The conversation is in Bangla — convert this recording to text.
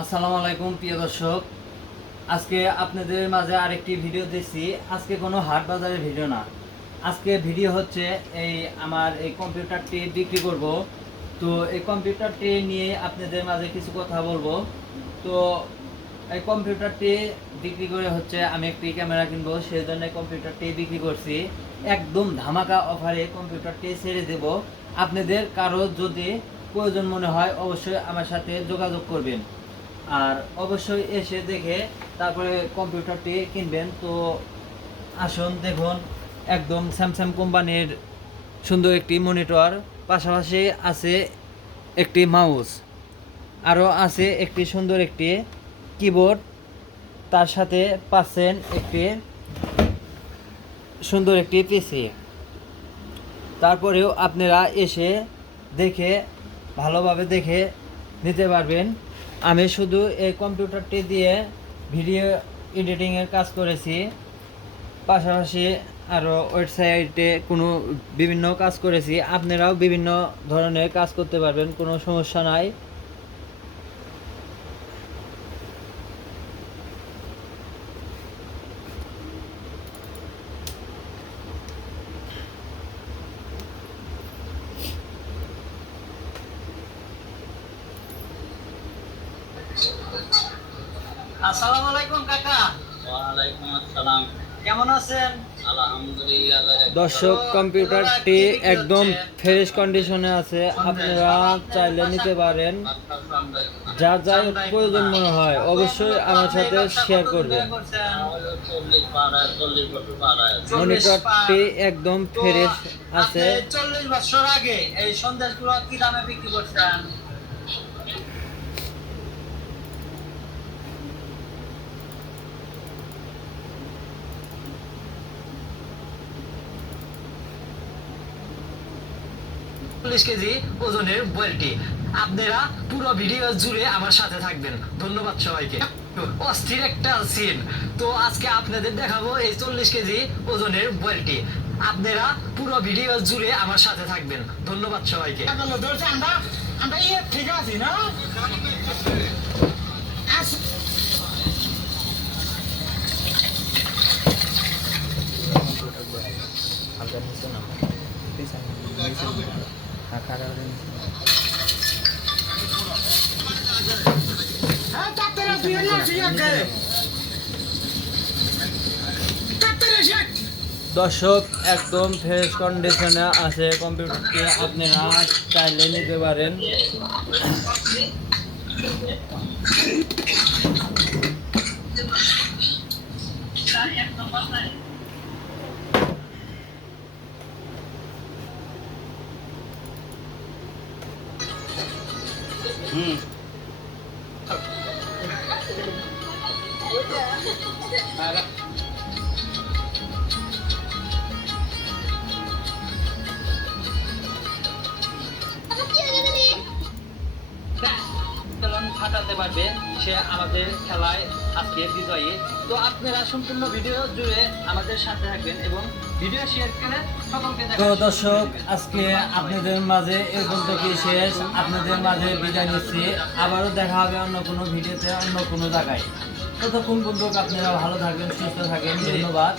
আসসালামু আলাইকুম, প্রিয় দর্শক। আজকে আপনাদের মাঝে আরেকটি ভিডিও দিচ্ছি। আজকে কোনো হাট বাজারের ভিডিও না। আজকে ভিডিও হচ্ছে এই আমার এই কম্পিউটারটি বিক্রি করব। তো এই কম্পিউটারটি নিয়ে আপনাদের মাঝে কিছু কথা বলব। তো এই কম্পিউটারটি বিক্রি করে হচ্ছে আমি একটি ক্যামেরা কিনবো সেই জন্য কম্পিউটারটি বিক্রি করছি। একদম ধামাকা অফারে কম্পিউটারটি ছেড়ে দেব। আপনাদের কারও যদি প্রয়োজন মনে হয়, অবশ্যই আমার সাথে যোগাযোগ করবেন। আর অবশ্যই এসে দেখে তারপরে কম্পিউটারটি কিনবেন। তো আসুন, দেখুন, একদম স্যামসাং কোম্পানির সুন্দর একটি মনিটর পাশাপাশি আছে একটি মাউস আরও আছে একটি সুন্দর একটি কিবোর্ড তার সাথে পাচ্ছেন একটি সুন্দর একটি পিসি তারপরেও আপনারা এসে দেখে, ভালোভাবে দেখে নিতে পারবেন। আমি শুধু এই কম্পিউটারটি দিয়ে ভিডিও এডিটিংয়ের কাজ করেছি। পাশাপাশি আরও ওয়েবসাইটে কোনো বিভিন্ন কাজ করেছি। আপনারাও বিভিন্ন ধরনের কাজ করতে পারবেন, কোনো সমস্যা নাই। আসসালামু আলাইকুম কাকা। ওয়ালাইকুম আসসালাম। কেমন আছেন? দর্শক কম্পিউটারটি একদম ফ্রেশ কন্ডিশনে আছে। আপনারা চাইলে নিতে পারেন। যা যার প্রয়োজন মনে হয় অবশ্যই আমার সাথে শেয়ার করবেন। মনিটরটি একদম ফ্রেশ আছে। চল্লিশ বছর আগে এই সন্দেশগুলো কি দামে বিক্রি করছেন? চল্লিশ কেজি ওজনের বলটি আপনারা পুরো ভিডিও জুড়ে আমার সাথে থাকবেন। ধন্যবাদ সবাইকে। অস্থির একটা সিন তো আজকে আপনাদের দেখাবো এই চল্লিশ কেজি ওজনের বলটি আপনারা পুরো ভিডিও জুড়ে আমার সাথে থাকবেন। ধন্যবাদ সবাইকে। আমরা। ইয়ে ঠিক আছি না? দর্শক একদম ফ্রেশ কন্ডিশনে আছে কম্পিউটারটি আপনারা চাইলে নিতে পারেন। Hmm. Para খেলন ফাটাতে পারবে, সে আমাদের খেলায় আজকে বিজয়ী। তো আপনারা সম্পূর্ণ ভিডিও জুড়ে আমাদের সাথে থাকবেন এবং তো দর্শক, আজকে আপনাদের মাঝে এরকম থেকে শেষ। আপনাদের মাঝে বিদায় নিচ্ছি। আবারও দেখা হবে অন্য কোনো ভিডিওতে, অন্য কোনো জায়গায়। ততক্ষণ পর্যন্ত আপনারা ভালো থাকবেন, সুস্থ থাকেন ধন্যবাদ।